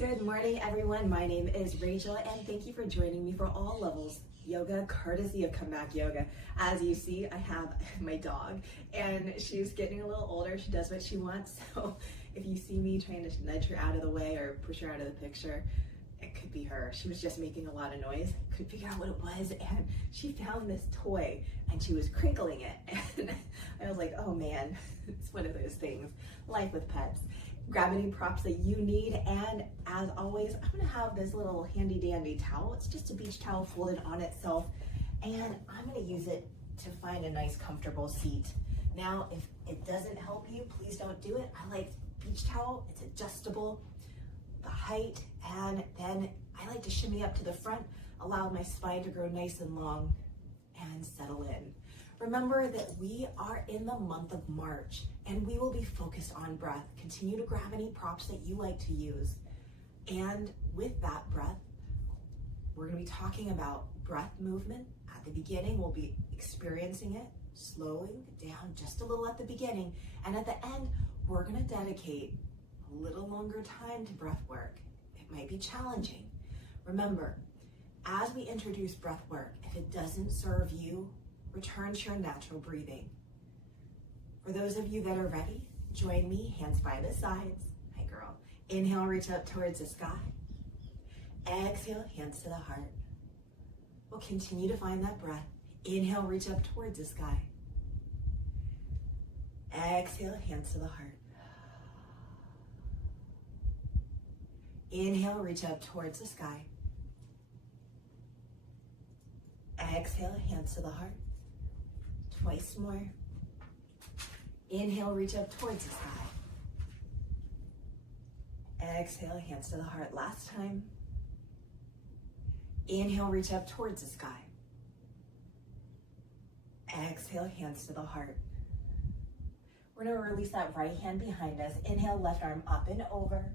Good morning, everyone. My name is Rachel, and thank you for joining me for All Levels Yoga, courtesy of Comeback Yoga. As you see, I have my dog, and she's getting a little older. She does what she wants, so if you see me trying to nudge her out of the way or push her out of the picture, it could be her. She was just making a lot of noise. Couldn't figure out what it was, and she found this toy, and she was crinkling it, and I was like, oh man, it's one of those things. Life with pets. Grab any props that you need, and as always, I'm gonna have this little handy dandy towel. It's just a beach towel folded on itself, and I'm gonna use it to find a nice comfortable seat. Now, if it doesn't help you, please don't do it. I like beach towel, it's adjustable, the height, and then I like to shimmy up to the front, allow my spine to grow nice and long, and settle in. Remember that we are in the month of March, and we will be focused on breath. Continue to grab any props that you like to use. And with that breath, we're gonna be talking about breath movement. At the beginning, we'll be experiencing it, slowing down just a little at the beginning. And at the end, we're gonna dedicate a little longer time to breath work. It might be challenging. Remember, as we introduce breath work, if it doesn't serve you, return to your natural breathing. For those of you that are ready, join me, hands by the sides. Hi, girl. Inhale, reach up towards the sky. Exhale, hands to the heart. We'll continue to find that breath. Inhale, reach up towards the sky. Exhale, hands to the heart. Inhale, reach up towards the sky. Exhale, hands to the heart. Twice more. Inhale, reach up towards the sky. Exhale, hands to the heart. Last time. Inhale, reach up towards the sky. Exhale, hands to the heart. We're going to release that right hand behind us. Inhale, left arm up and over.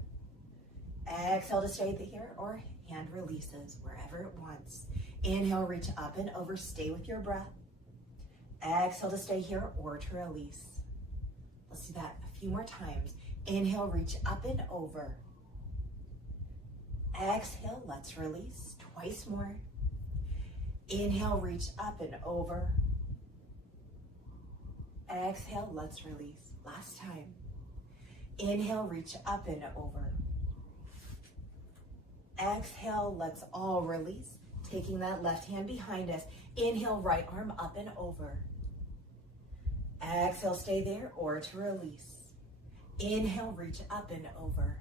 Exhale to stay here, or hand releases wherever it wants. Inhale, reach up and over. Stay with your breath. Exhale to stay here or to release. Let's do that a few more times. Inhale, reach up and over. Exhale, let's release. Twice more. Inhale, reach up and over. Exhale, let's release. Last time. Inhale, reach up and over. Exhale, let's all release. Taking that left hand behind us. Inhale, right arm up and over. Exhale, stay there or to release. Inhale, reach up and over.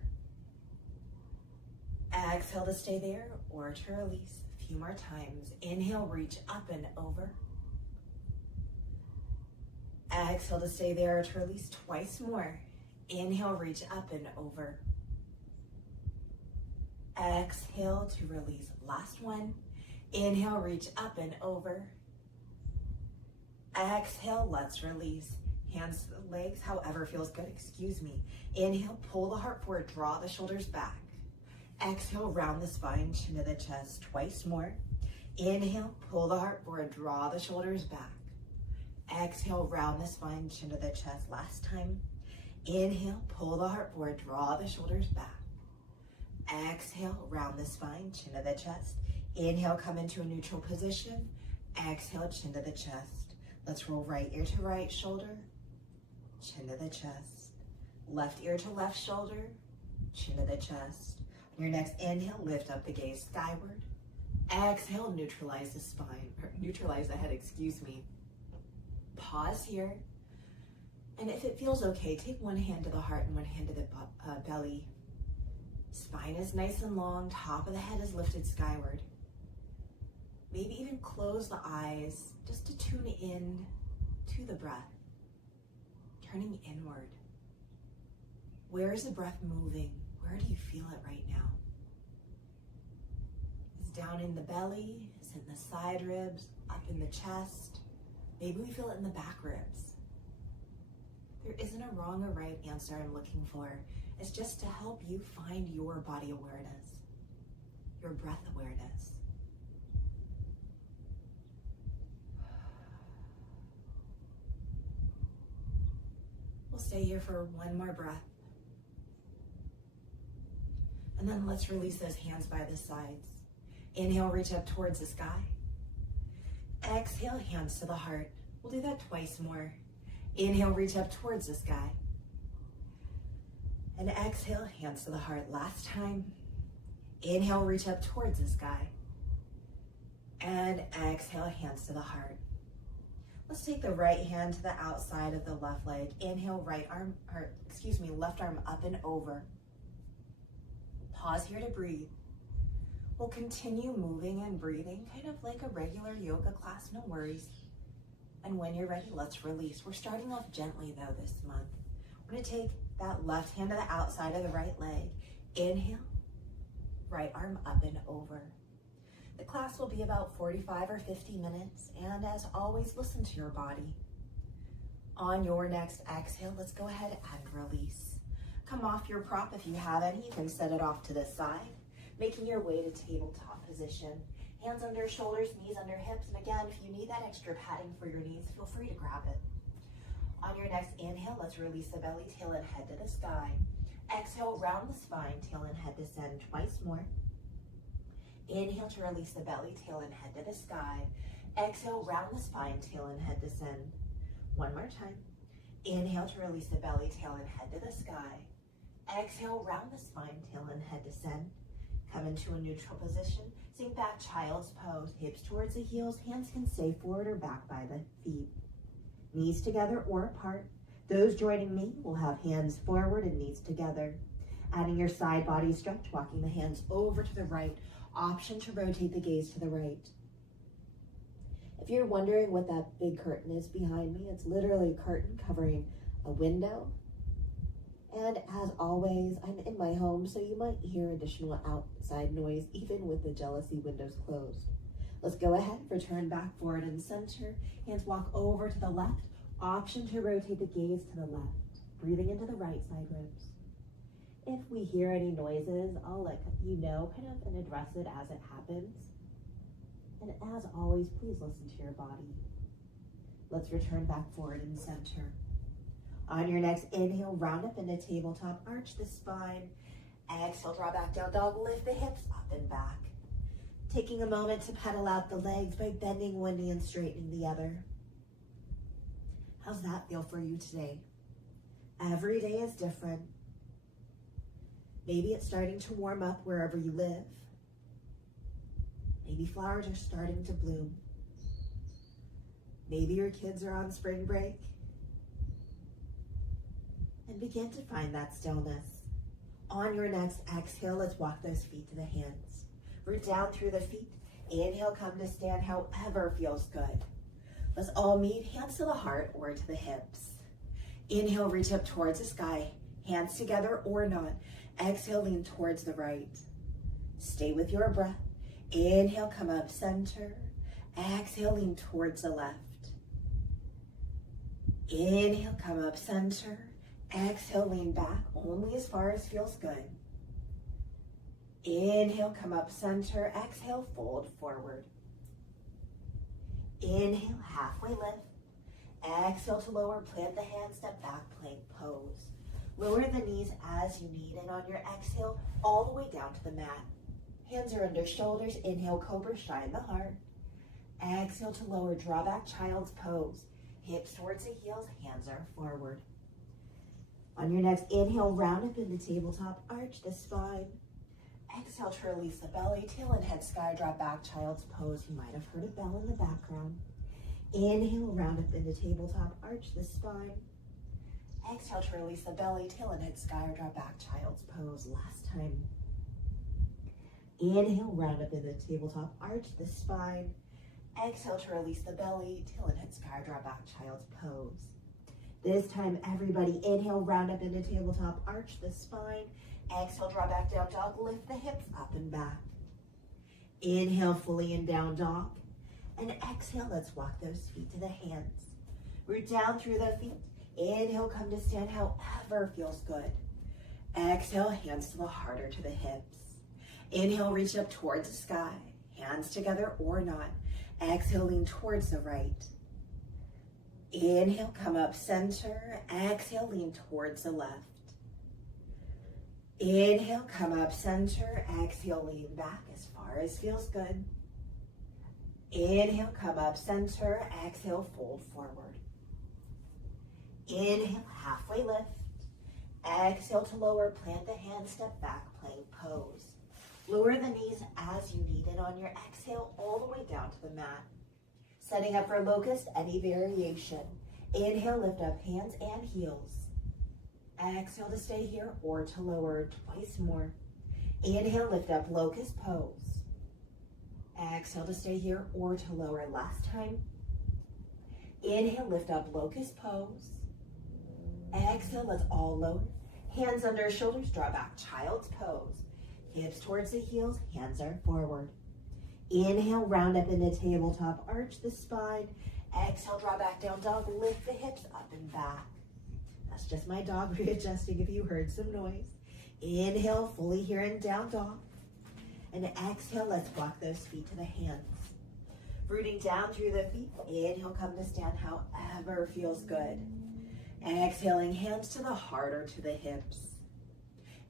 Exhale to stay there or to release. A few more times. Inhale, reach up and over. Exhale to stay there or to release. Twice more. Inhale, reach up and over. Exhale to release. Last one. Inhale, reach up and over. Exhale, let's release. Hands to the legs, however feels good, excuse me. Inhale, pull the heart forward, draw the shoulders back. Exhale, round the spine, chin to the chest, twice more. Inhale, pull the heart forward, draw the shoulders back. Exhale, round the spine, chin to the chest. Last time. Inhale, pull the heart forward, draw the shoulders back. Exhale, round the spine, chin to the chest. Inhale, come into a neutral position. Exhale, chin to the chest. Let's roll right ear to right shoulder, chin to the chest. Left ear to left shoulder, chin to the chest. On your next inhale, lift up the gaze skyward. Exhale, neutralize the spine, or neutralize the head, excuse me. Pause here. And if it feels okay, take one hand to the heart and one hand to the belly. Spine is nice and long, top of the head is lifted skyward. Maybe even close the eyes just to tune in to the breath, turning inward. Where is the breath moving? Where do you feel it right now? Is it down in the belly? Is it in the side ribs? Up in the chest? Maybe we feel it in the back ribs. There isn't a wrong or right answer I'm looking for. It's just to help you find your body awareness, your breath awareness. We'll stay here for one more breath. And then let's release those hands by the sides. Inhale, reach up towards the sky. Exhale, hands to the heart. We'll do that twice more. Inhale, reach up towards the sky. And exhale, hands to the heart. Last time. Inhale, reach up towards the sky. And exhale, hands to the heart. Let's take the right hand to the outside of the left leg. Inhale, left arm up and over. Pause here to breathe. We'll continue moving and breathing, kind of like a regular yoga class, no worries. And when you're ready, let's release. We're starting off gently though this month. We're gonna take that left hand to the outside of the right leg. Inhale, right arm up and over. The class will be about 45 or 50 minutes, and as always, listen to your body. On your next exhale, let's go ahead and release. Come off your prop if you have any. You can set it off to the side, making your way to tabletop position. Hands under shoulders, knees under hips, and again, if you need that extra padding for your knees, feel free to grab it. On your next inhale, let's release the belly, tail, and head to the sky. Exhale, round the spine, tail and head descend twice more. Inhale to release the belly, tail, and head to the sky. Exhale, round the spine, tail, and head descend. One more time. Inhale to release the belly, tail, and head to the sky. Exhale, round the spine, tail, and head descend. Come into a neutral position. Sink back, child's pose. Hips towards the heels. Hands can stay forward or back by the feet. Knees together or apart. Those joining me will have hands forward and knees together. Adding your side body stretch, walking the hands over to the right. Option to rotate the gaze to the right. If you're wondering what that big curtain is behind me, it's literally a curtain covering a window. And as always, I'm in my home, so you might hear additional outside noise, even with the jealousy windows closed. Let's go ahead, return back, forward, and center. Hands walk over to the left. Option to rotate the gaze to the left. Breathing into the right side ribs. If we hear any noises, I'll let you know and address it as it happens. And as always, please listen to your body. Let's return back, forward, and center. On your next inhale, round up into tabletop, arch the spine. Exhale, draw back down dog, lift the hips up and back. Taking a moment to pedal out the legs by bending one knee and straightening the other. How's that feel for you today? Every day is different. Maybe it's starting to warm up wherever you live. Maybe flowers are starting to bloom. Maybe your kids are on spring break. And begin to find that stillness. On your next exhale, let's walk those feet to the hands. Root down through the feet. Inhale, come to stand however feels good. Let's all meet, hands to the heart or to the hips. Inhale, reach up towards the sky. Hands together or not. Exhale, lean towards the right. Stay with your breath. Inhale, come up center. Exhale, lean towards the left. Inhale, come up center. Exhale, lean back only as far as feels good. Inhale, come up center. Exhale, fold forward. Inhale, halfway lift. Exhale to lower, plant the hands, step back, plank pose. Lower the knees as you need, and on your exhale, all the way down to the mat. Hands are under shoulders. Inhale, cobra, shine the heart. Exhale to lower, draw back, child's pose. Hips towards the heels, hands are forward. On your next inhale, round up into tabletop, arch the spine. Exhale to release the belly, tail and head sky, drop back, child's pose. You might have heard a bell in the background. Inhale, round up into tabletop, arch the spine. Exhale to release the belly, tail and head sky, or drop back, child's pose. Last time. Inhale, round up into tabletop, arch the spine. Exhale to release the belly, tail and head sky, or drop back, child's pose. This time, everybody, inhale, round up into tabletop, arch the spine. Exhale, draw back, down dog, lift the hips up and back. Inhale, fully in down dog. And exhale, let's walk those feet to the hands. Root down through the feet. Inhale, come to stand however feels good. Exhale, hands to the heart or to the hips. Inhale, reach up towards the sky. Hands together or not. Exhale, lean towards the right. Inhale, come up center. Exhale, lean towards the left. Inhale, come up center. Exhale, lean back as far as feels good. Inhale, come up center. Exhale, fold forward. Inhale, halfway lift. Exhale to lower, plant the hands, step back, plank pose. Lower the knees as you need it on your exhale all the way down to the mat. Setting up for locust, any variation. Inhale, lift up hands and heels. Exhale to stay here or to lower twice more. Inhale, lift up locust pose. Exhale to stay here or to lower last time. Inhale, lift up locust pose. Exhale, let's all lower. Hands under shoulders, draw back, child's pose. Hips towards the heels, hands are forward. Inhale, round up into tabletop, arch the spine. Exhale, draw back, down dog, lift the hips up and back. That's just my dog readjusting if you heard some noise. Inhale, fully here in down dog. And exhale, let's walk those feet to the hands. Rooting down through the feet. Inhale, come to stand however feels good. Exhaling, hands to the heart or to the hips.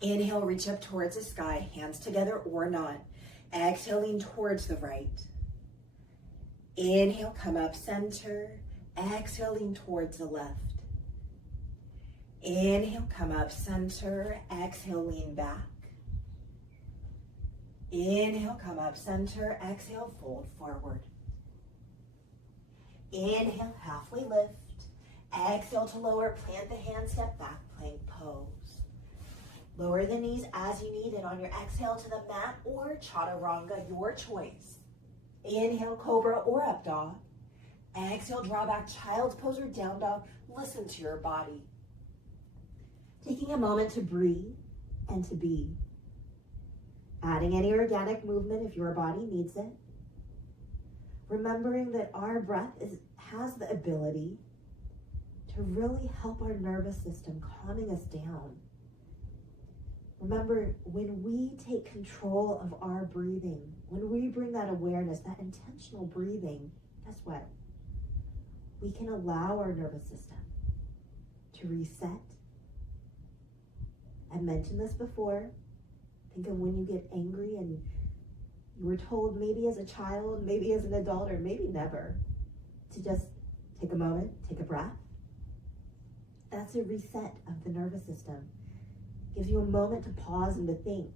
Inhale, reach up towards the sky, hands together or not. Exhaling towards the right. Inhale, come up center. Exhaling towards the left. Inhale, come up center. Exhale, lean back. Inhale, come up center. Exhale, fold forward. Inhale, halfway lift. Exhale to lower, plant the hands, step back, plank pose. Lower the knees as you need it on your exhale to the mat or chaturanga, your choice. Inhale, cobra or up dog. Exhale, draw back, child's pose or down dog. Listen to your body. Taking a moment to breathe and to be. Adding any organic movement if your body needs it. Remembering that our breath has the ability to really help our nervous system, calming us down. Remember, when we take control of our breathing, when we bring that awareness, that intentional breathing, guess what? We can allow our nervous system to reset. I mentioned this before. Think of when you get angry and you were told maybe as a child, maybe as an adult, or maybe never, to just take a moment, take a breath. That's a reset of the nervous system. Gives you a moment to pause and to think.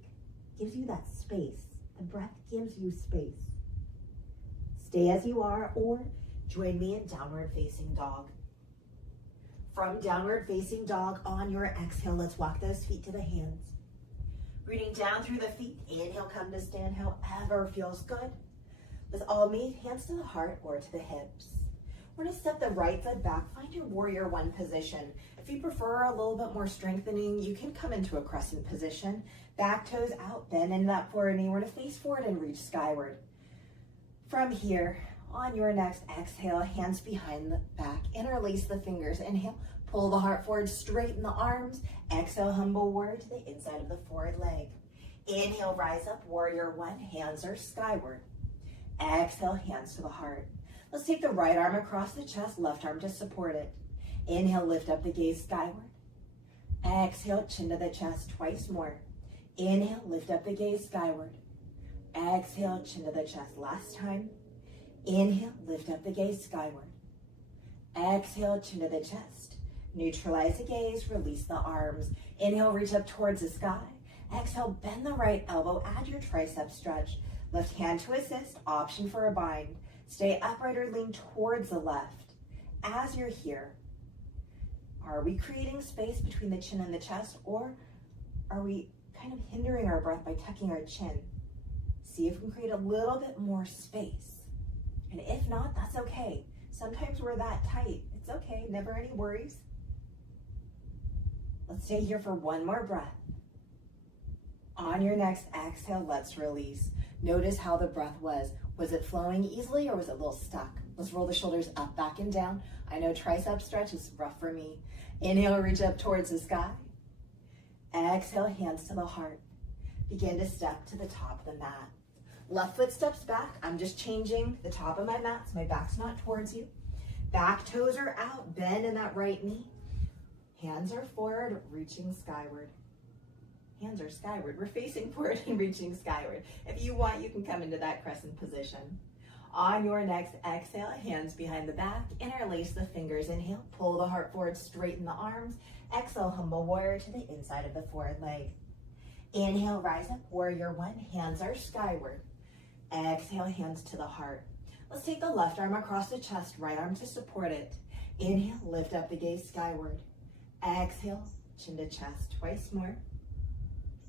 Gives you that space. The breath gives you space. Stay as you are or join me in downward facing dog. From downward facing dog, on your exhale, let's walk those feet to the hands. Rooting down through the feet. Inhale, come to stand however feels good. Let's all meet, hands to the heart or to the hips. We're going to step the right foot back. Find your warrior one position. If you prefer a little bit more strengthening, you can come into a crescent position. Back toes out, bend in that forward knee. We're going to face forward and reach skyward. From here, on your next exhale, hands behind the back. Interlace the fingers. Inhale, pull the heart forward, straighten the arms. Exhale, humble warrior to the inside of the forward leg. Inhale, rise up, warrior one. Hands are skyward. Exhale, hands to the heart. Let's take the right arm across the chest, left arm to support it. Inhale, lift up the gaze skyward. Exhale, chin to the chest twice more. Inhale, lift up the gaze skyward. Exhale, chin to the chest last time. Inhale, lift up the gaze skyward. Exhale, chin to the chest. Neutralize the gaze, release the arms. Inhale, reach up towards the sky. Exhale, bend the right elbow, add your tricep stretch. Left hand to assist, option for a bind. Stay upright or lean towards the left. As you're here, are we creating space between the chin and the chest, or are we kind of hindering our breath by tucking our chin? See if we can create a little bit more space. And if not, that's okay. Sometimes we're that tight. It's okay, never any worries. Let's stay here for one more breath. On your next exhale, let's release. Notice how the breath was. Was it flowing easily or was it a little stuck? Let's roll the shoulders up, back, and down. I know tricep stretch is rough for me. Inhale, reach up towards the sky. Exhale, hands to the heart. Begin to step to the top of the mat. Left foot steps back. I'm just changing the top of my mat so my back's not towards you. Back toes are out, bend in that right knee. Hands are forward, reaching skyward. Hands are skyward. We're facing forward and reaching skyward. If you want, you can come into that crescent position. On your next exhale, hands behind the back, interlace the fingers. Inhale, pull the heart forward, straighten the arms. Exhale, humble warrior to the inside of the forward leg. Inhale, rise up, warrior one, hands are skyward. Exhale, hands to the heart. Let's take the left arm across the chest, right arm to support it. Inhale, lift up the gaze skyward. Exhale, chin to chest, twice more.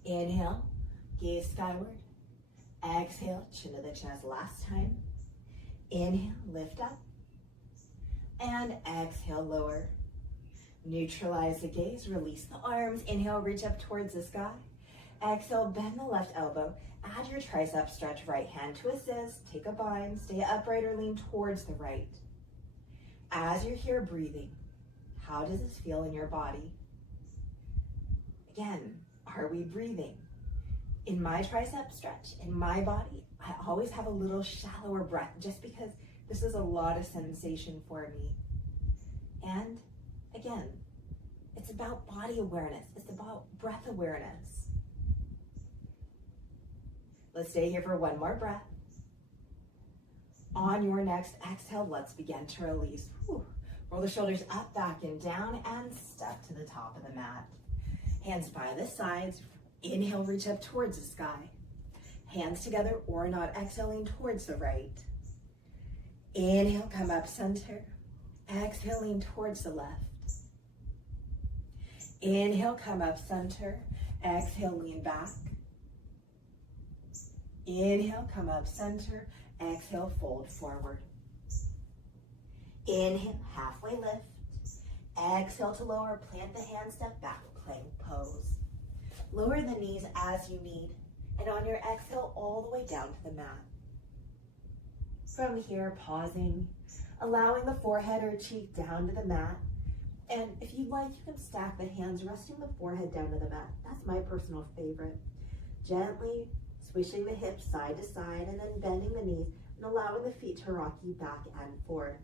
Inhale, gaze skyward. Exhale, chin to the chest, last time. Inhale, lift up. And exhale, lower. Neutralize the gaze, release the arms. Inhale, reach up towards the sky. Exhale, bend the left elbow. Add your tricep stretch, right hand to assist. Take a bind, stay upright or lean towards the right. As you're here breathing, how does this feel in your body? Again, are we breathing? In my tricep stretch, in my body, I always have a little shallower breath just because this is a lot of sensation for me. And again, it's about body awareness. It's about breath awareness. Let's stay here for one more breath. On your next exhale, let's begin to release. Whew. Roll the shoulders up, back, and down, and step to the top of the mat. Hands by the sides. Inhale, reach up towards the sky. Hands together or not, exhaling towards the right. Inhale, come up center. Exhaling towards the left. Inhale, come up center. Exhale, lean back. Inhale, come up center. Exhale, fold forward. Inhale, halfway lift. Exhale to lower, plant the hands, step back, plank pose. Lower the knees as you need. And on your exhale, all the way down to the mat. From here, pausing, allowing the forehead or cheek down to the mat. And if you'd like, you can stack the hands, resting the forehead down to the mat. That's my personal favorite. Gently swishing the hips side to side and then bending the knees and allowing the feet to rock you back and forth.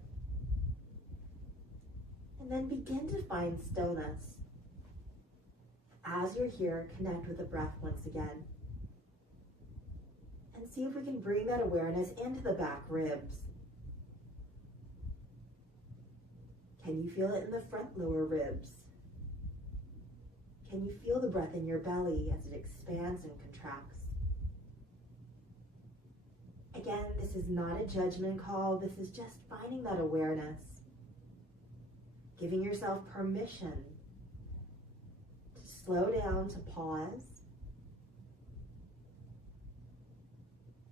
And then begin to find stillness. As you're here, connect with the breath once again. And see if we can bring that awareness into the back ribs. Can you feel it in the front lower ribs? Can you feel the breath in your belly as it expands and contracts? Again, this is not a judgment call. This is just finding that awareness. Giving yourself permission to slow down, to pause.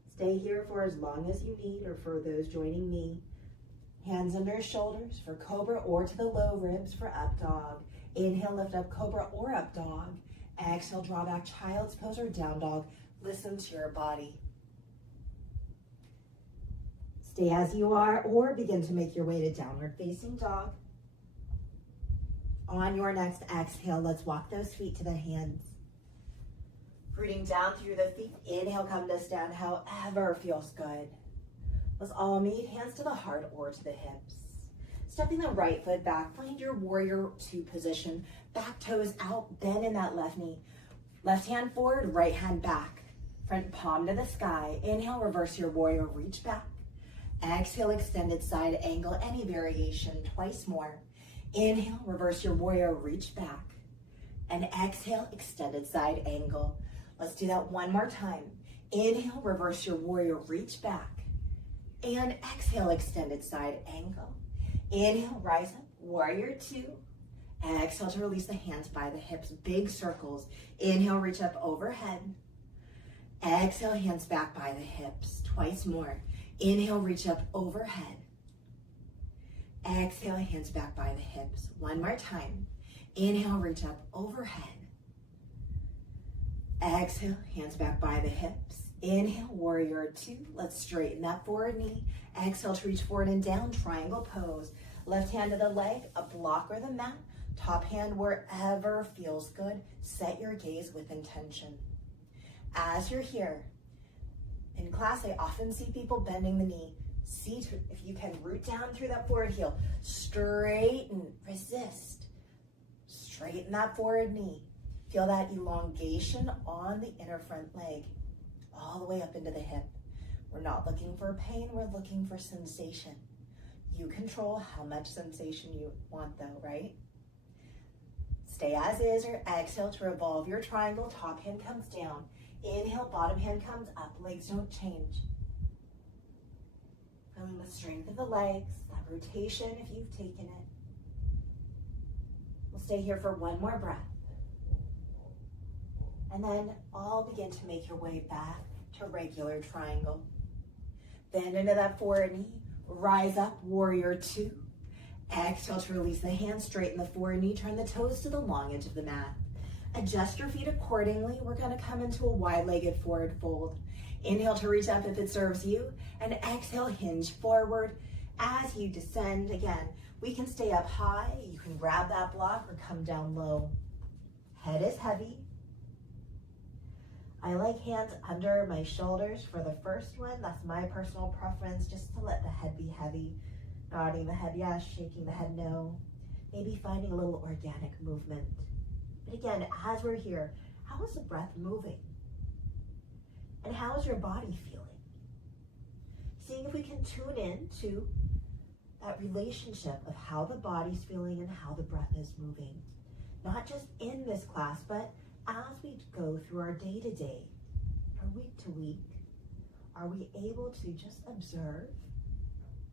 Stay here for as long as you need, or for those joining me. Hands under shoulders for cobra or to the low ribs for up dog. Inhale, lift up cobra or up dog. Exhale, draw back child's pose or down dog. Listen to your body. Stay as you are or begin to make your way to downward facing dog. On your next exhale, let's walk those feet to the hands. Rooting down through the feet. Inhale, come to stand however feels good. Let's all meet, hands to the heart or to the hips. Stepping the right foot back, find your warrior two position. Back toes out, bend in that left knee. Left hand forward, right hand back. Front palm to the sky. Inhale, reverse your warrior, reach back. Exhale, extended side angle, any variation, twice more. Inhale, reverse your warrior, reach back. And exhale, extended side angle. Let's do that one more time. Inhale, reverse your warrior, reach back. And exhale, extended side angle. Inhale, rise up, warrior two. Exhale to release the hands by the hips, big circles. Inhale, reach up overhead. Exhale, hands back by the hips, twice more. Inhale, reach up overhead. Exhale, hands back by the hips. One more time. Inhale, reach up overhead. Exhale, hands back by the hips. Inhale, warrior two. Let's straighten that forward knee. Exhale to reach forward and down, triangle pose. Left hand to the leg, a block or the mat. Top hand wherever feels good. Set your gaze with intention. As you're here, in class, I often see people bending the knee. See if you can root down through that forward heel. Straighten, resist. Straighten that forward knee. Feel that elongation on the inner front leg, all the way up into the hip. We're not looking for pain, we're looking for sensation. You control how much sensation you want though, right? Stay as is or exhale to revolve your triangle. Top hand comes down. Inhale, bottom hand comes up. Legs don't change. Feeling the strength of the legs, that rotation if you've taken it. We'll stay here for one more breath. And then all begin to make your way back to regular triangle. Bend into that forward knee. Rise up, warrior two. Exhale to release the hands, straighten the forward knee, turn the toes to the long edge of the mat. Adjust your feet accordingly. We're gonna come into a wide-legged forward fold. Inhale to reach up if it serves you, and exhale, hinge forward. As you descend, again, we can stay up high, you can grab that block or come down low. Head is heavy. I like hands under my shoulders for the first one. That's my personal preference, just to let the head be heavy. Nodding the head yes, shaking the head no. Maybe finding a little organic movement. But again, as we're here, how is the breath moving? And how is your body feeling? Seeing if we can tune in to that relationship of how the body's feeling and how the breath is moving. Not just in this class, but as we go through our day-to-day, our week-to-week, are we able to just observe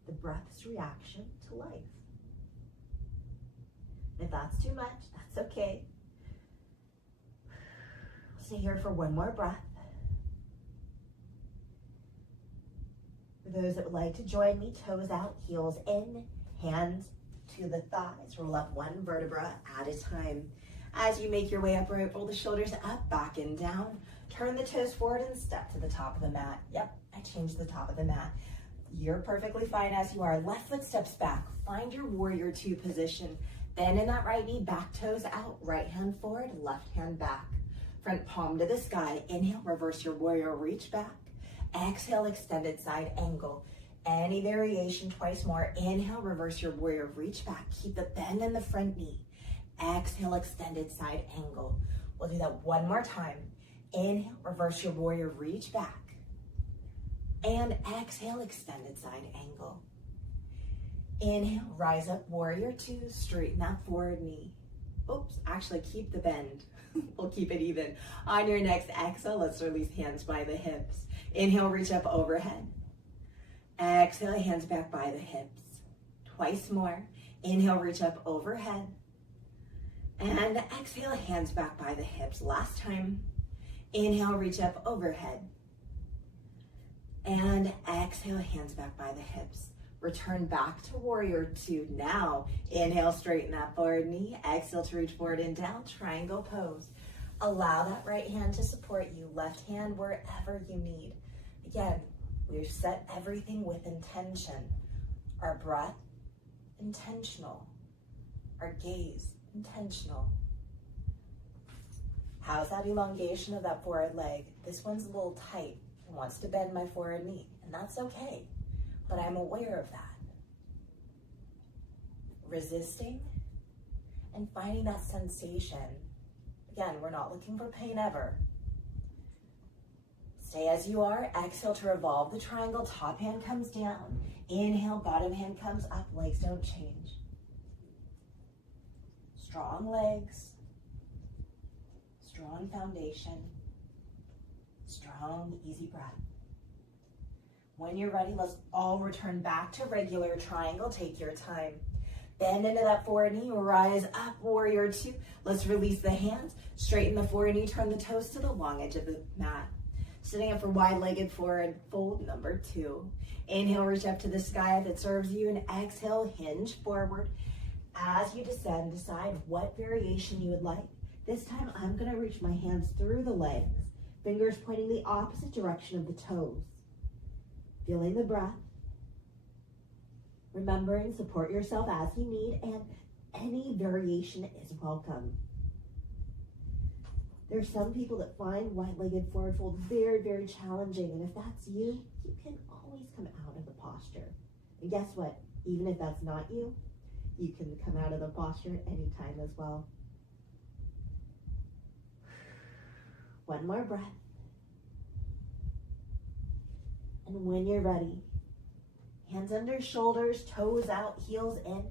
the breath's reaction to life? And if that's too much, that's okay. Stay here for one more breath. For those that would like to join me, toes out, heels in, hands to the thighs. Roll up one vertebra at a time. As you make your way up, roll the shoulders up, back and down. Turn the toes forward and step to the top of the mat. Yep, I changed the top of the mat. You're perfectly fine as you are. Left foot steps back. Find your warrior two position. Bend in that right knee, back toes out. Right hand forward, left hand back. Front palm to the sky. Inhale, reverse your warrior, reach back. Exhale, extended side angle. Any variation, twice more. Inhale, reverse your warrior, reach back. Keep the bend in the front knee. Exhale, extended side angle. We'll do that one more time. Inhale, reverse your warrior, reach back. And exhale, extended side angle. Inhale, rise up, warrior two, straighten that forward knee. Oops, actually keep the bend. We'll keep it even. On your next exhale, let's release hands by the hips. Inhale, reach up overhead. Exhale, hands back by the hips. Twice more. Inhale, reach up overhead. And exhale, hands back by the hips. Last time. Inhale, reach up overhead. And exhale, hands back by the hips. Return back to warrior two. Now, inhale, straighten that forward knee. Exhale to reach forward and down, triangle pose. Allow that right hand to support you. Left hand wherever you need. Again, we've set everything with intention. Our breath, intentional. Our gaze, intentional. How's that elongation of that forward leg? This one's a little tight. It wants to bend my forward knee, and that's okay. But I'm aware of that. Resisting and finding that sensation. Again, we're not looking for pain ever. Stay as you are. Exhale to revolve the triangle. Top hand comes down. Inhale, bottom hand comes up. Legs don't change. Strong legs. Strong foundation. Strong, easy breath. When you're ready, let's all return back to regular triangle. Take your time. Bend into that forward knee, rise up, warrior two. Let's release the hands, straighten the forward knee, turn the toes to the long edge of the mat. Sitting up for wide-legged forward fold number two. Inhale, reach up to the sky if it serves you, and exhale, hinge forward. As you descend, decide what variation you would like. This time, I'm gonna reach my hands through the legs, fingers pointing the opposite direction of the toes. Feeling the breath. Remembering, support yourself as you need, and any variation is welcome. There's some people that find wide-legged forward fold very, very challenging, and if that's you, you can always come out of the posture. And guess what? Even if that's not you, you can come out of the posture anytime as well. One more breath. And when you're ready, hands under shoulders, toes out, heels in.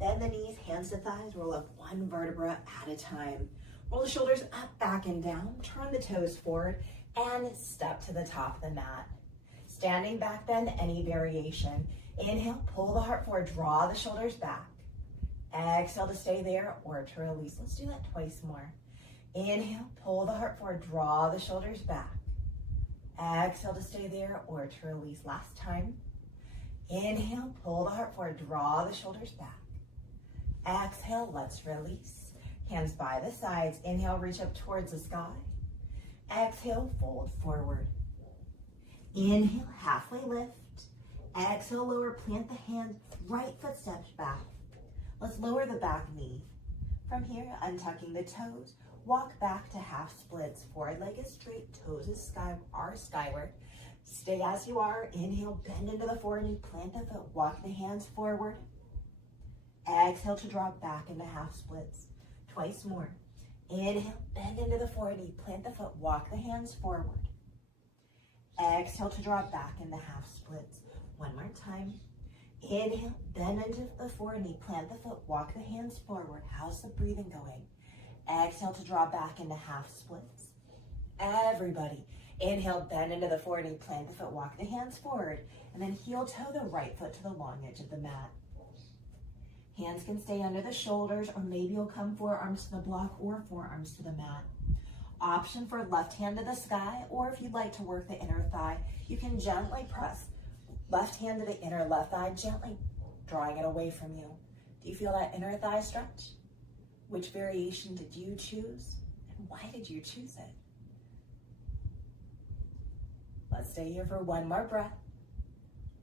Bend the knees, hands to thighs, roll up one vertebra at a time. Roll the shoulders up, back, and down. Turn the toes forward and step to the top of the mat. Standing back bend, any variation. Inhale, pull the heart forward, draw the shoulders back. Exhale to stay there or to release. Let's do that twice more. Inhale, pull the heart forward, draw the shoulders back. Exhale to stay there or to release. Last time. Inhale, pull the heart forward, draw the shoulders back. Exhale, let's release. Hands by the sides. Inhale, reach up towards the sky. Exhale, fold forward. Inhale, halfway lift. Exhale, lower, plant the hands, right foot steps back. Let's lower the back knee. From here, untucking the toes, walk back to half splits. Forward leg is straight, toes are skyward. Stay as you are. Inhale, bend into the forward knee, plant the foot, walk the hands forward. Exhale to drop back into half splits. Twice more. Inhale, bend into the forward knee, plant the foot, walk the hands forward. Exhale to drop back into half splits. One more time. Inhale, bend into the forward knee, plant the foot, walk the hands forward. How's the breathing going? Exhale to drop back into half splits. Everybody, inhale, bend into the forward knee, plant the foot, walk the hands forward, and then heel toe the right foot to the long edge of the mat. Hands can stay under the shoulders, or maybe you'll come forearms to the block or forearms to the mat. Option for left hand to the sky, or if you'd like to work the inner thigh, you can gently press left hand to the inner left thigh, gently drawing it away from you. Do you feel that inner thigh stretch? Which variation did you choose? And why did you choose it? Let's stay here for one more breath.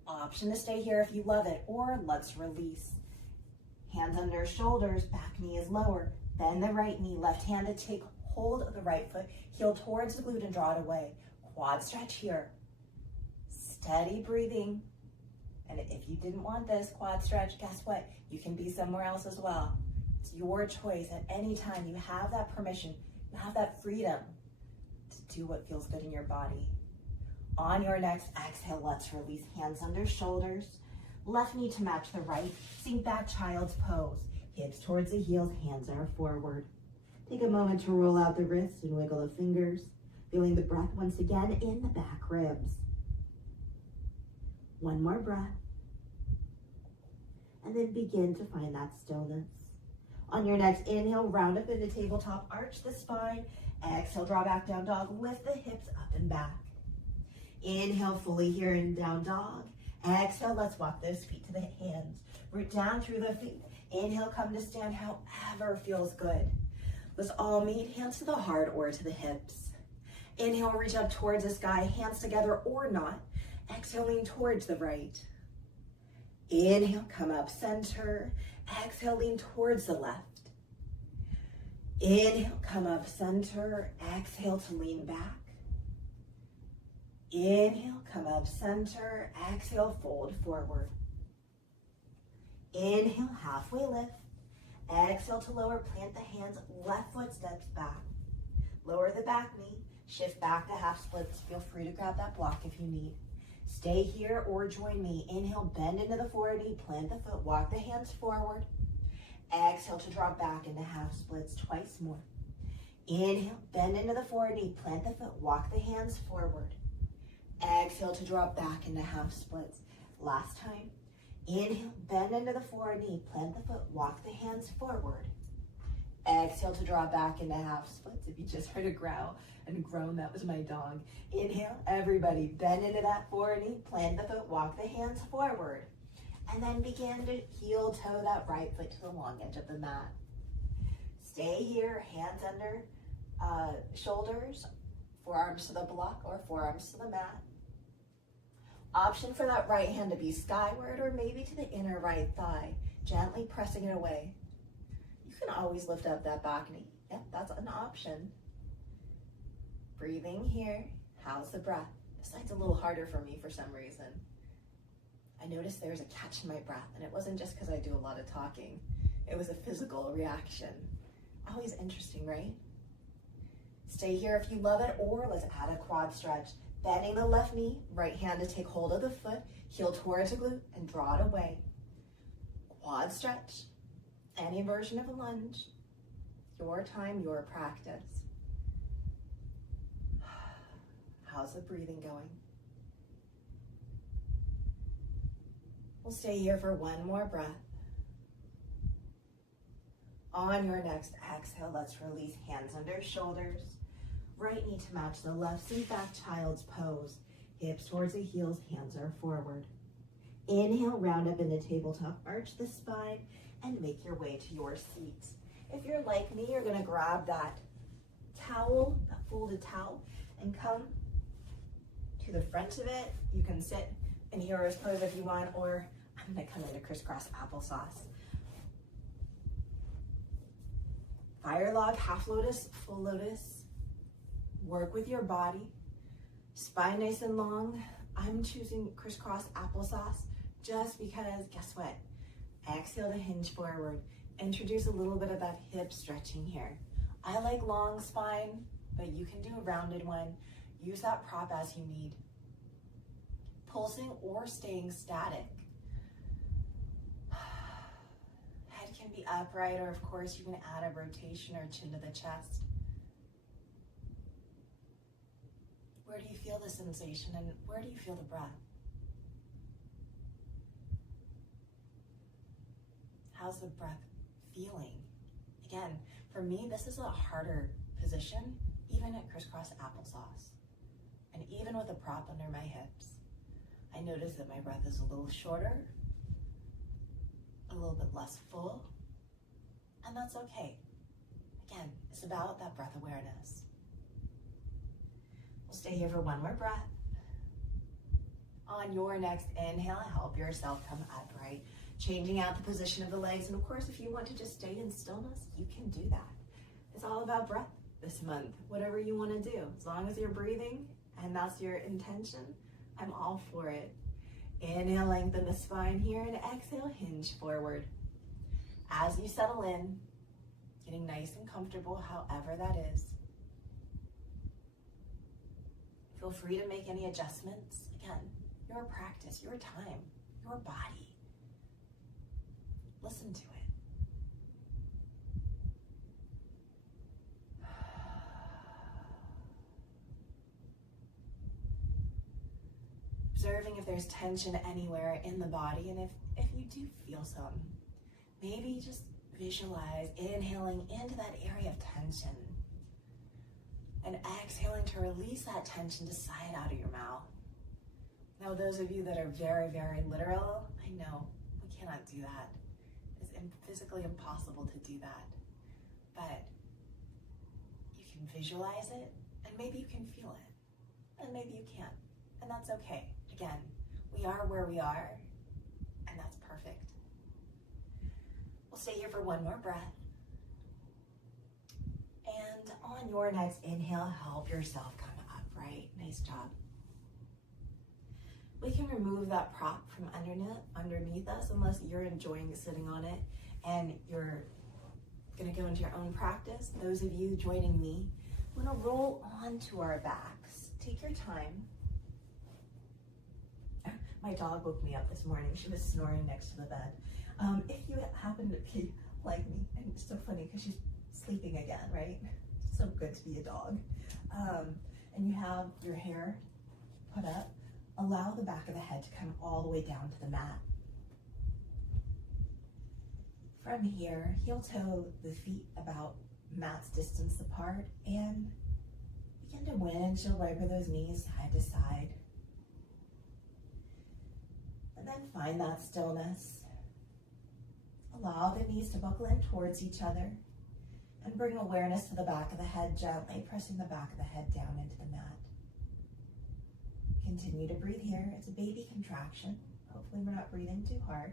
Option to stay here if you love it, or let's release. Hands under shoulders, back knee is lower. Bend the right knee, left hand to take hold of the right foot, heel towards the glute and draw it away. Quad stretch here. Steady breathing. And if you didn't want this quad stretch, guess what? You can be somewhere else as well. It's your choice. At any time, you have that permission, you have that freedom to do what feels good in your body. On your next exhale, let's release. Hands under shoulders. Left knee to match the right. Sink back, child's pose. Hips towards the heels, hands are forward. Take a moment to roll out the wrists and wiggle the fingers. Feeling the breath once again in the back ribs. One more breath. And then begin to find that stillness. On your next inhale, round up into tabletop, arch the spine. Exhale, draw back, down dog. Lift the hips up and back. Inhale, fully here in down dog. Exhale, let's walk those feet to the hands. Root down through the feet. Inhale, come to stand, however feels good. Let's all meet, hands to the heart or to the hips. Inhale, reach up towards the sky, hands together or not. Exhale, lean towards the right. Inhale, come up center. Exhale, lean towards the left. Inhale, come up center. Exhale to lean back. Inhale, come up center. Exhale, fold forward. Inhale, halfway lift. Exhale to lower, plant the hands, left foot steps back. Lower the back knee, shift back to half splits. Feel free to grab that block if you need. Stay here or join me. Inhale, bend into the forward knee, plant the foot, walk the hands forward. Exhale to drop back into half splits, twice more. Inhale, bend into the forward knee, plant the foot, walk the hands forward. Exhale to drop back into half splits. Last time. Inhale, bend into the forward knee, plant the foot, walk the hands forward. Exhale to draw back into half splits. If you just heard a growl and groan, that was my dog. Inhale, everybody, bend into that forward knee, plant the foot, walk the hands forward. And then begin to heel toe that right foot to the long edge of the mat. Stay here, hands under shoulders, forearms to the block or forearms to the mat. Option for that right hand to be skyward or maybe to the inner right thigh, gently pressing it away. You can always lift up that back knee. Yep, that's an option. Breathing here. How's the breath? This side's a little harder for me for some reason. I noticed there's a catch in my breath, and it wasn't just because I do a lot of talking. It was a physical reaction. Always interesting, right? Stay here if you love it, or let's add a quad stretch. Bending the left knee, right hand to take hold of the foot, heel towards the glute, and draw it away. Quad stretch, any version of a lunge, your time, your practice. How's the breathing going? We'll stay here for one more breath. On your next exhale, let's release hands under shoulders. Right knee to match the left, sink back, child's pose. Hips towards the heels, hands are forward. Inhale, round up into tabletop, arch the spine, and make your way to your seat. If you're like me, you're gonna grab that towel, that folded towel, and come to the front of it. You can sit in hero's pose if you want, or I'm gonna come into crisscross applesauce. Fire log, half lotus, full lotus. Work with your body. Spine nice and long. I'm choosing crisscross applesauce just because, guess what? Exhale to hinge forward. Introduce a little bit of that hip stretching here. I like long spine, but you can do a rounded one. Use that prop as you need. Pulsing or staying static. Head can be upright, or of course you can add a rotation or chin to the chest. Where do you feel the sensation, and where do you feel the breath? How's the breath feeling? Again, for me, this is a harder position, even at crisscross applesauce. And even with a prop under my hips, I notice that my breath is a little shorter, a little bit less full, and that's okay. Again, it's about that breath awareness. We'll stay here for one more breath. On your next inhale, help yourself come upright, changing out the position of the legs. And of course, if you want to just stay in stillness, you can do that. It's all about breath this month, whatever you want to do. As long as you're breathing and that's your intention, I'm all for it. Inhale, lengthen the spine here, and exhale, hinge forward. As you settle in, getting nice and comfortable, however that is. Feel free to make any adjustments. Again, your practice, your time, your body. Listen to it. Observing if there's tension anywhere in the body, and if you do feel some, maybe just visualize inhaling into that area of tension and exhaling to release that tension to sigh it out of your mouth. Now, those of you that are very, very literal, I know we cannot do that. It's physically impossible to do that. But you can visualize it, and maybe you can feel it, and maybe you can't, and that's okay. Again, we are where we are, and that's perfect. We'll stay here for one more breath. And on your next inhale, help yourself come upright. Nice job. We can remove that prop from underneath us, unless you're enjoying sitting on it and you're gonna go into your own practice. Those of you joining me, we're gonna roll onto our backs. Take your time. My dog woke me up this morning. She was snoring next to the bed. If you happen to be like me, and it's so funny because she's sleeping again, right? It's so good to be a dog. And you have your hair put up, allow the back of the head to come all the way down to the mat. From here, heel toe the feet about mat's distance apart, and begin to windshield wiper those knees side to side. And then find that stillness. Allow the knees to buckle in towards each other, and bring awareness to the back of the head, gently pressing the back of the head down into the mat. Continue to breathe here. It's a baby contraction. Hopefully we're not breathing too hard.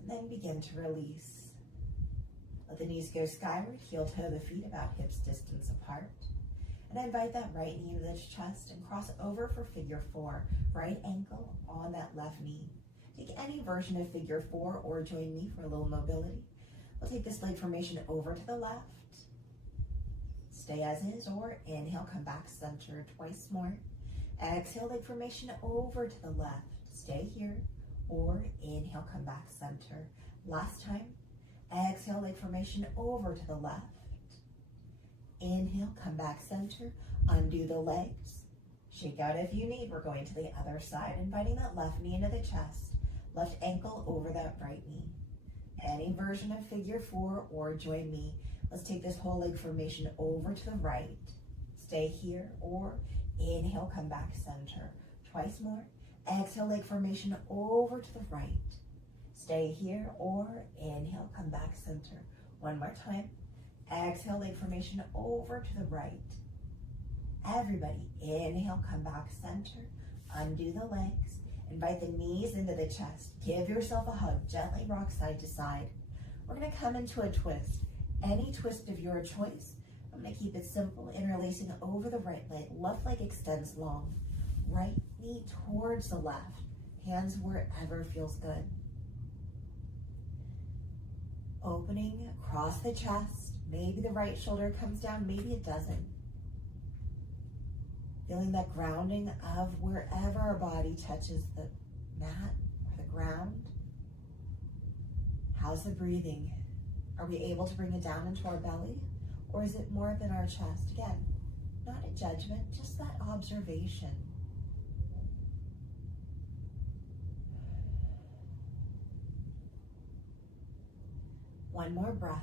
And then begin to release. Let the knees go skyward, heel toe the feet about hips distance apart. And invite that right knee to the chest and cross over for figure four. Right ankle on that left knee. Take any version of figure four or join me for a little mobility. We'll take this leg formation over to the left. Stay as is, or inhale, come back center twice more. Exhale, leg formation over to the left. Stay here, or inhale, come back center. Last time. Exhale, leg formation over to the left. Inhale, come back center. Undo the legs. Shake out if you need. We're going to the other side, inviting that left knee into the chest. Left ankle over that right knee. Any version of figure 4 or join me. Let's take this whole leg formation over to the right. Stay here, or inhale, come back center. Twice more. Exhale, leg formation over to the right. Stay here, or inhale, come back center. One more time. Exhale, leg formation over to the right. Everybody, inhale, come back center. Undo the legs. Invite the knees into the chest. Give yourself a hug. Gently rock side to side. We're going to come into a twist. Any twist of your choice. I'm going to keep it simple. Interlacing over the right leg. Left leg extends long. Right knee towards the left. Hands wherever feels good. Opening across the chest. Maybe the right shoulder comes down. Maybe it doesn't. Feeling that grounding of wherever our body touches the mat or the ground. How's the breathing? Are we able to bring it down into our belly? Or is it more up in our chest? Again, not a judgment, just that observation. One more breath.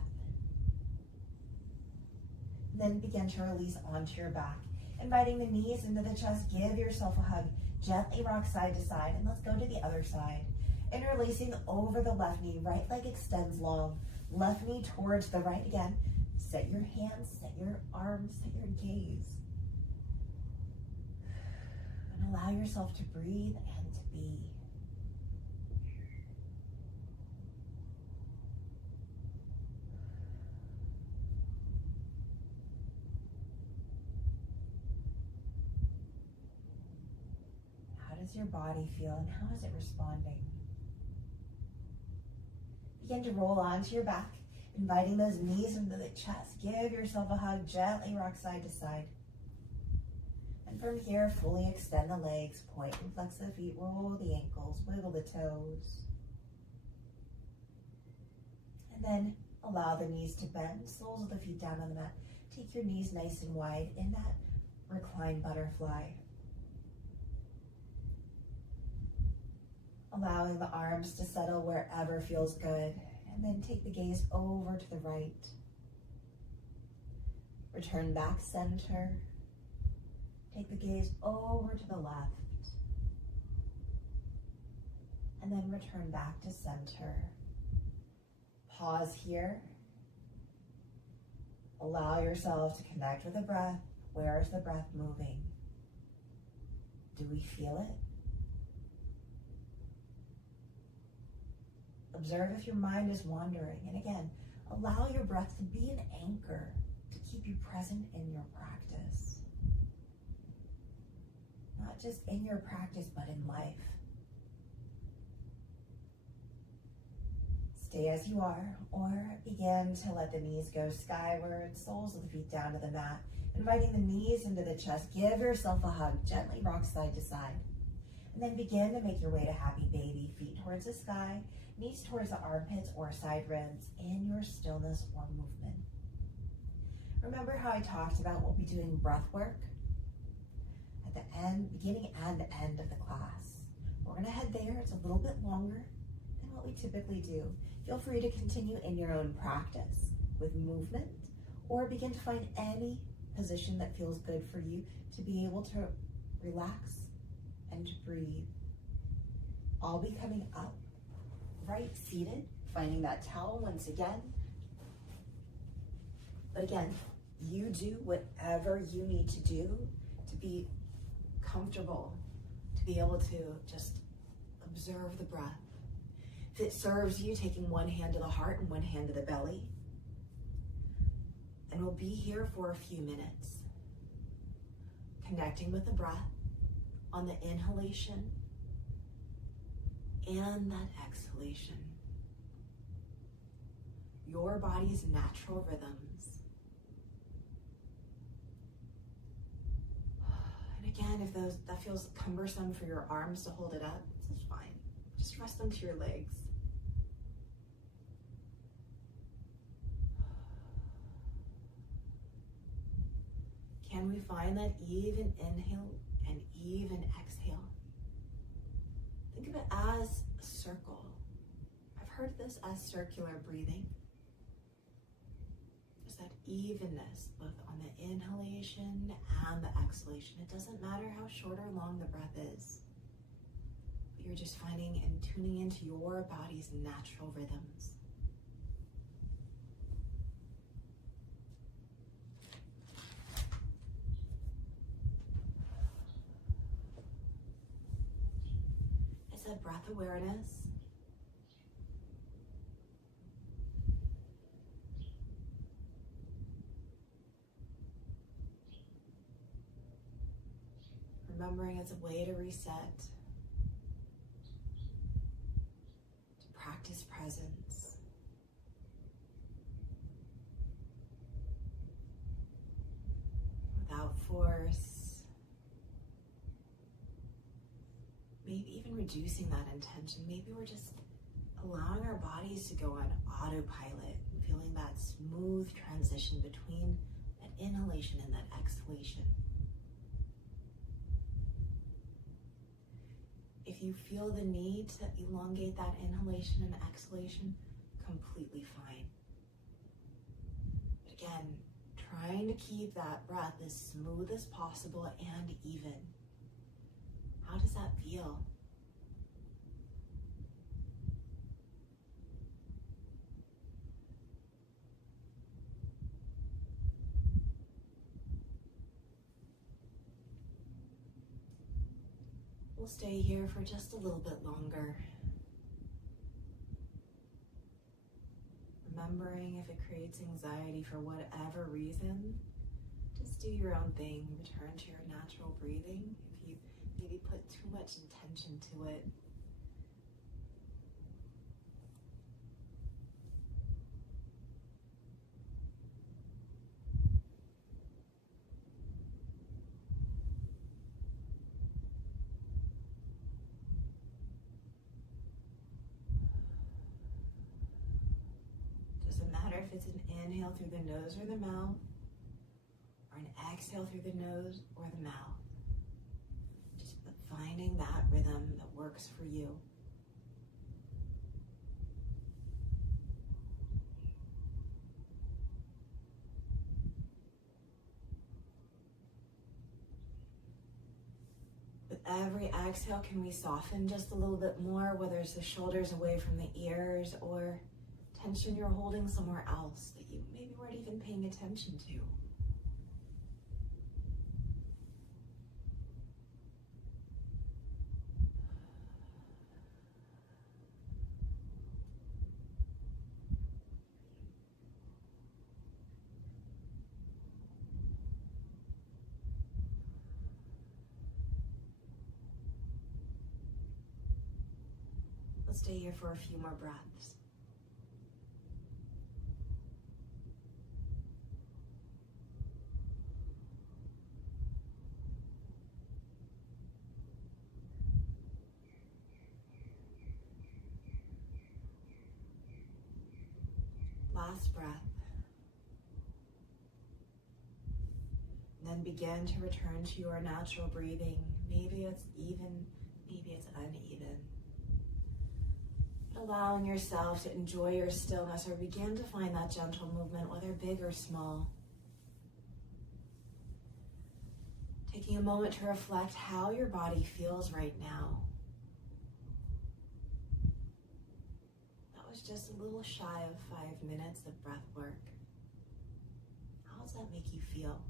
And then begin to release onto your back. Inviting the knees into the chest, give yourself a hug. Gently rock side to side, and let's go to the other side. Interlacing over the left knee, right leg extends long. Left knee towards the right again. Set your hands, set your arms, set your gaze. And allow yourself to breathe and to be. How does your body feel and how is it responding? Begin to roll onto your back, inviting those knees into the chest. Give yourself a hug, gently rock side to side. And from here, fully extend the legs, point and flex the feet, roll the ankles, wiggle the toes. And then allow the knees to bend, soles of the feet down on the mat. Take your knees nice and wide in that reclined butterfly. Allowing the arms to settle wherever feels good. And then take the gaze over to the right. Return back center. Take the gaze over to the left. And then return back to center. Pause here. Allow yourself to connect with the breath. Where is the breath moving? Do we feel it? Observe if your mind is wandering. And again, allow your breath to be an anchor to keep you present in your practice. Not just in your practice, but in life. Stay as you are, or begin to let the knees go skyward, soles of the feet down to the mat, inviting the knees into the chest. Give yourself a hug, gently rock side to side. And then begin to make your way to happy baby, feet towards the sky, knees towards the armpits or side ribs in your stillness or movement. Remember how I talked about we'll be doing breath work at the end, beginning and end of the class. We're going to head there. It's a little bit longer than what we typically do. Feel free to continue in your own practice with movement or begin to find any position that feels good for you to be able to relax and to breathe. I'll be coming up, right seated, finding that towel once again. But again, you do whatever you need to do to be comfortable, to be able to just observe the breath. If it serves you, taking one hand to the heart and one hand to the belly. And we'll be here for a few minutes, connecting with the breath on the inhalation and that exhalation. Your body's natural rhythms. again, if that feels cumbersome for your arms to hold it up, this is fine. Just rest them to your legs. Can we find that even inhale and even exhale? Think of it as a circle. I've heard this as circular breathing. There's that evenness both on the inhalation and the exhalation. It doesn't matter how short or long the breath is, but you're just finding and tuning into your body's natural rhythms. It's that breath awareness. Remembering it's a way to reset, to practice presence. Without force. Maybe even reducing that intention. Maybe we're just allowing our bodies to go on autopilot and feeling that smooth transition between that inhalation and that exhalation. If you feel the need to elongate that inhalation and exhalation, completely fine. But again, trying to keep that breath as smooth as possible and even. How does that feel? We'll stay here for just a little bit longer. Remembering if it creates anxiety for whatever reason, just do your own thing. Return to your natural breathing. If you maybe put too much intention to it, if it's an inhale through the nose or the mouth, or an exhale through the nose or the mouth. Just finding that rhythm that works for you. With every exhale, can we soften just a little bit more, whether it's the shoulders away from the ears or tension you're holding somewhere else that you maybe weren't even paying attention to. Let's stay here for a few more breaths. Last breath. And then begin to return to your natural breathing. Maybe it's even, maybe it's uneven. But allowing yourself to enjoy your stillness or begin to find that gentle movement, whether big or small. Taking a moment to reflect how your body feels right now. Just a little shy of 5 minutes of breath work. How does that make you feel?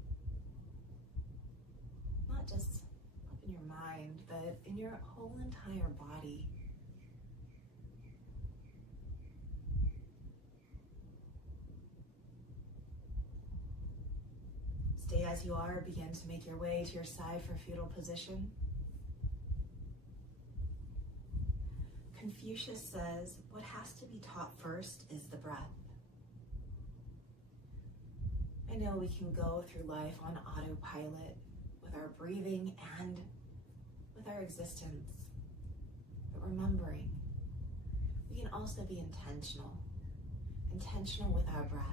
Not just up in your mind, but in your whole entire body. Stay as you are. Begin to make your way to your side for fetal position. Confucius says, what has to be taught first is the breath. I know we can go through life on autopilot with with our breathing and with our existence. But remembering, we can also be intentional with our breath,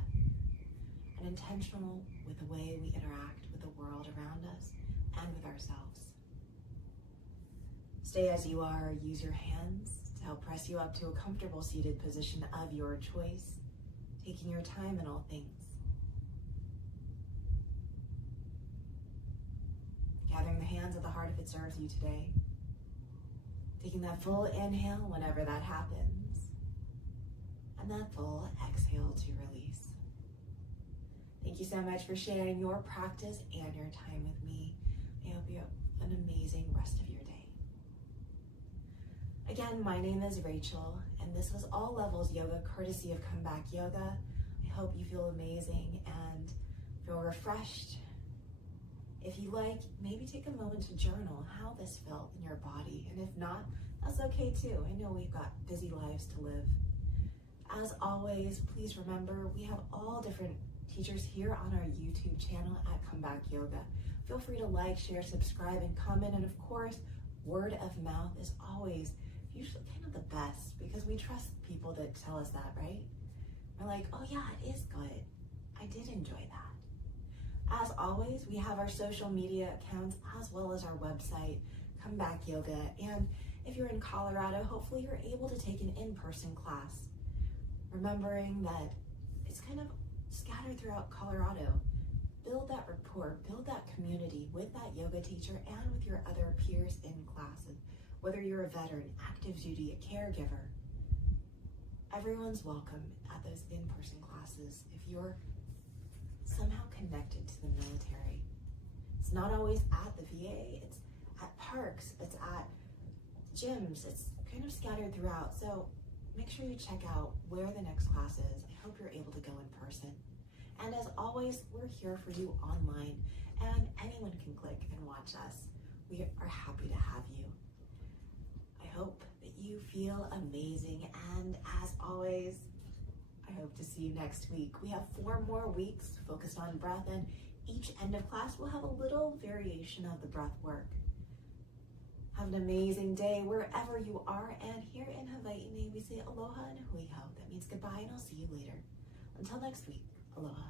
and intentional with the way we interact with the world around us and with ourselves. Stay as you are. Use your hands to help press you up to a comfortable seated position of your choice, taking your time in all things. Gathering the hands at the heart if it serves you today. Taking that full inhale whenever that happens, and that full exhale to release. Thank you so much for sharing your practice and your time with me. I hope you have an amazing rest of your day. Again, my name is Rachel, and this was All Levels Yoga, courtesy of Comeback Yoga. I hope you feel amazing and feel refreshed. If you like, maybe take a moment to journal how this felt in your body, and if not, that's okay too. I know we've got busy lives to live. As always, please remember, we have all different teachers here on our YouTube channel at Comeback Yoga. Feel free to like, share, subscribe, and comment. And of course, word of mouth is always usually kind of the best, because we trust people that tell us that, right? We're like, oh yeah, it is good. I did enjoy that. As always, we have our social media accounts as well as our website, Comeback Yoga. And if you're in Colorado, hopefully you're able to take an in-person class. Remembering that it's kind of scattered throughout Colorado. Build that rapport, build that community with that yoga teacher and with your other peers in classes. Whether you're a veteran, active duty, a caregiver, everyone's welcome at those in-person classes if you're somehow connected to the military. It's not always at the VA, it's at parks, it's at gyms, it's kind of scattered throughout. So make sure you check out where the next class is. I hope you're able to go in person. And as always, we're here for you online, and anyone can click and watch us. We are happy to have you. I hope that you feel amazing, and as always, I hope to see you next week. We have 4 more weeks focused on breath, and each end of class will have a little variation of the breath work. Have an amazing day wherever you are, and here in Hawaii, we say aloha and hui hau. That means goodbye, and I'll see you later. Until next week, aloha.